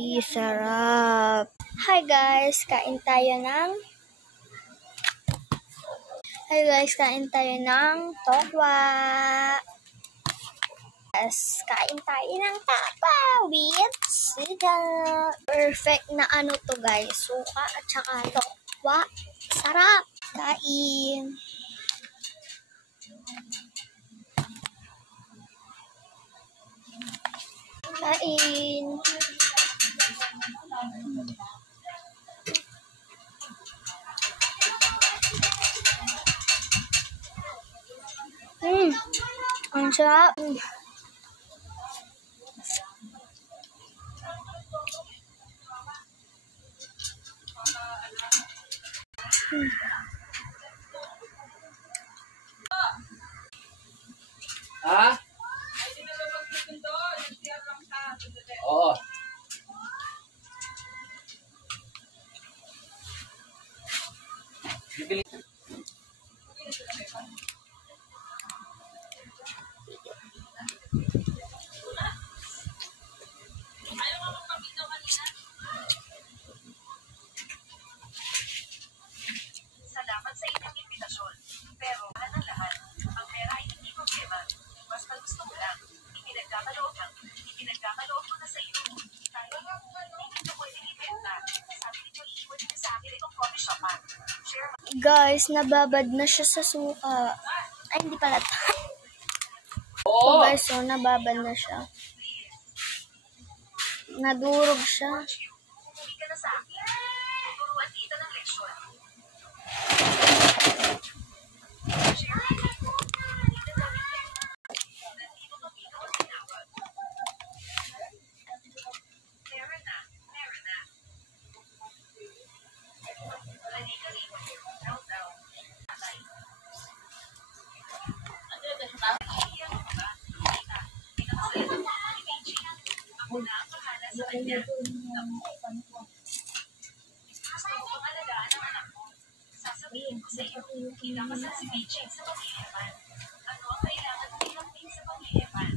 Sarap. Hi guys, kain tayo ng tokwa. Yes, kain tayo ng tokwa with sida. Perfect na ano to guys, suka at saka tokwa. Sarap. Kain. Kain. Ang sarap. Ha? Oo. Bibili. Salamat sa inyong imbitasyon. Pero lahat ng lahat, ang pera ay hindi problema. Basta gusto mo lang, ipinagkakaloob ko na sa iyo. Tayo, hindi nyo pwedeng ibenta. Sabi nyo, iiwan nyo sa akin itong coffee shop ha. Share Guys, nababad na siya sa suka. Ay, hindi pala. Oo. Guys, so nababad na siya. Nadurog siya. Hindi ka na sa akin. Turuan kita ng leksyon. Share Meron na. Halika rito. Down. Ako na ang bahala sa kanya. Ang alagaan ng anak mo. Sasabihin ko sa iyo, ikakasal si Piching sa paglilipan. Ano ang kailangan ng ilambing sa paglilipan?